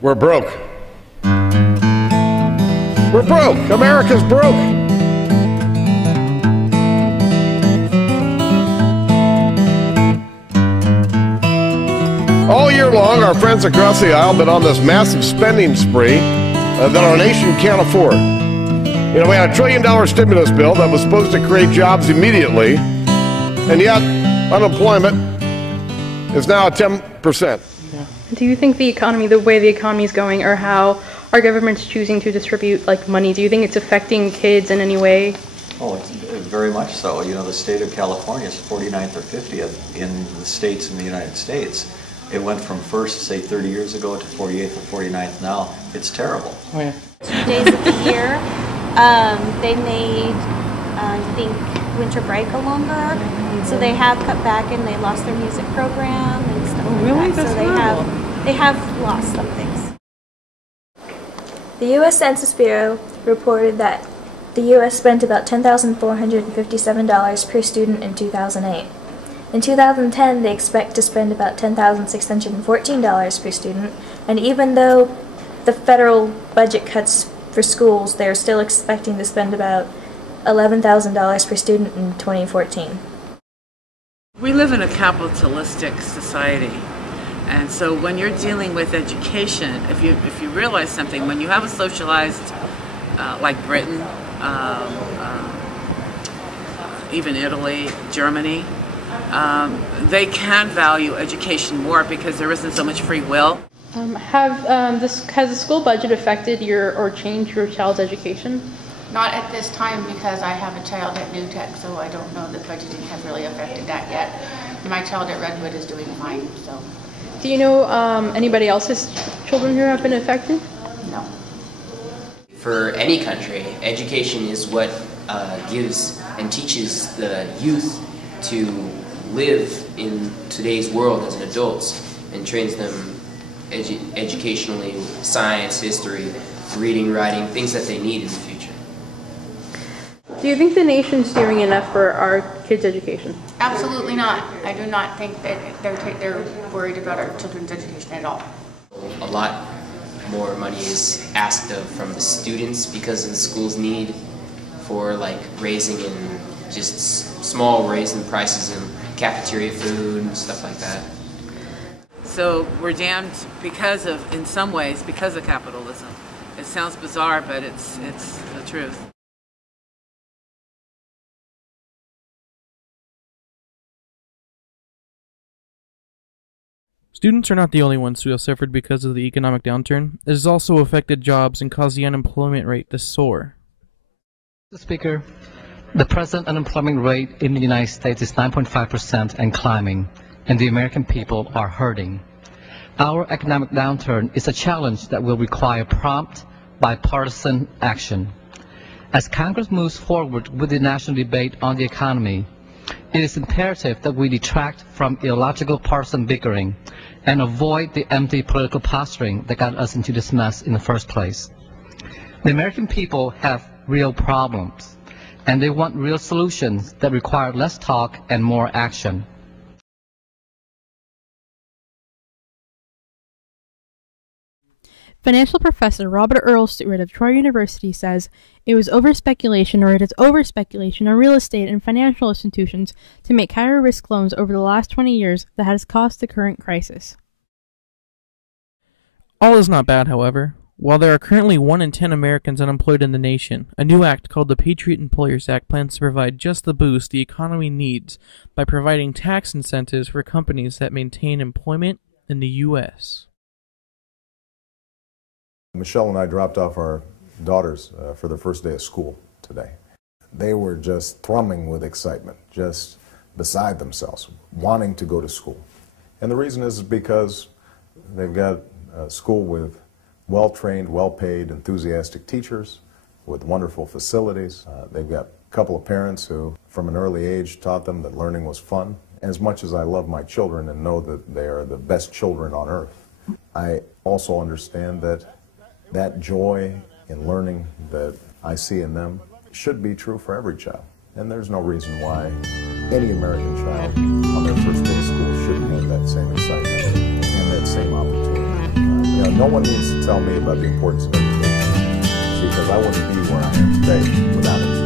We're broke. We're broke. America's broke. All year long, our friends across the aisle have been on this massive spending spree that our nation can't afford. You know, we had a $1 trillion stimulus bill that was supposed to create jobs immediately, and yet unemployment is now at 10%. Do you think the economy, the way the economy is going, or how our government's choosing to distribute money, do you think it's affecting kids in any way? Oh, it's very much so. You know, the state of California is 49th or 50th in the states in the United States. It went from first, say, 30 years ago to 48th or 49th now. It's terrible. Oh, yeah. 2 days of the year, they made, I think, winter break a longer. So they have cut back and they lost their music program and stuff like that. So they have lost some things. The U.S. Census Bureau reported that the U.S. spent about $10,457 per student in 2008. In 2010, they expect to spend about $10,614 per student, and even though the federal budget cuts for schools, they are still expecting to spend about $11,000 per student in 2014. We live in a capitalistic society, and so when you're dealing with education, if you realize something, when you have a socialized, like Britain, even Italy, Germany, they can value education more because there isn't so much free will. Has the school budget affected or changed your child's education? Not at this time because I have a child at New Tech, so I don't know that budgeting has really affected that yet. My child at Redwood is doing fine, so. Do you know anybody else's children who have been affected? No. For any country, education is what gives and teaches the youth to live in today's world as adults and trains them educationally, science, history, reading, writing, things that they need in the future. Do you think the nation's doing enough for our kids' education? Absolutely not. I do not think that they're worried about our children's education at all. A lot more money is asked of from the students because of the school's need for raising in just small raising prices in cafeteria food and stuff like that. So we're damned in some ways, because of capitalism. It sounds bizarre, but it's the truth. Students are not the only ones who have suffered because of the economic downturn. It has also affected jobs and caused the unemployment rate to soar. Mr. Speaker, the present unemployment rate in the United States is 9.5% and climbing, and the American people are hurting. Our economic downturn is a challenge that will require prompt, bipartisan action. As Congress moves forward with the national debate on the economy, it is imperative that we detract from illogical partisan bickering and avoid the empty political posturing that got us into this mess in the first place. The American people have real problems, and they want real solutions that require less talk and more action. Financial professor Robert Earl Stewart of Troy University says it is over-speculation on real estate and financial institutions to make higher risk loans over the last 20 years that has caused the current crisis. All is not bad, however. While there are currently 1 in 10 Americans unemployed in the nation, a new act called the Patriot Employers Act plans to provide just the boost the economy needs by providing tax incentives for companies that maintain employment in the U.S. Michelle and I dropped off our daughters for their first day of school today. They were just thrumming with excitement, just beside themselves, wanting to go to school. And the reason is because they've got a school with well-trained, well-paid, enthusiastic teachers with wonderful facilities. They've got a couple of parents who, from an early age, taught them that learning was fun. And as much as I love my children and know that they are the best children on earth, I also understand that that joy in learning that I see in them should be true for every child. And there's no reason why any American child on their first day of school shouldn't have that same excitement and that same opportunity. No one needs to tell me about the importance of education, because I wouldn't be where I am today without it.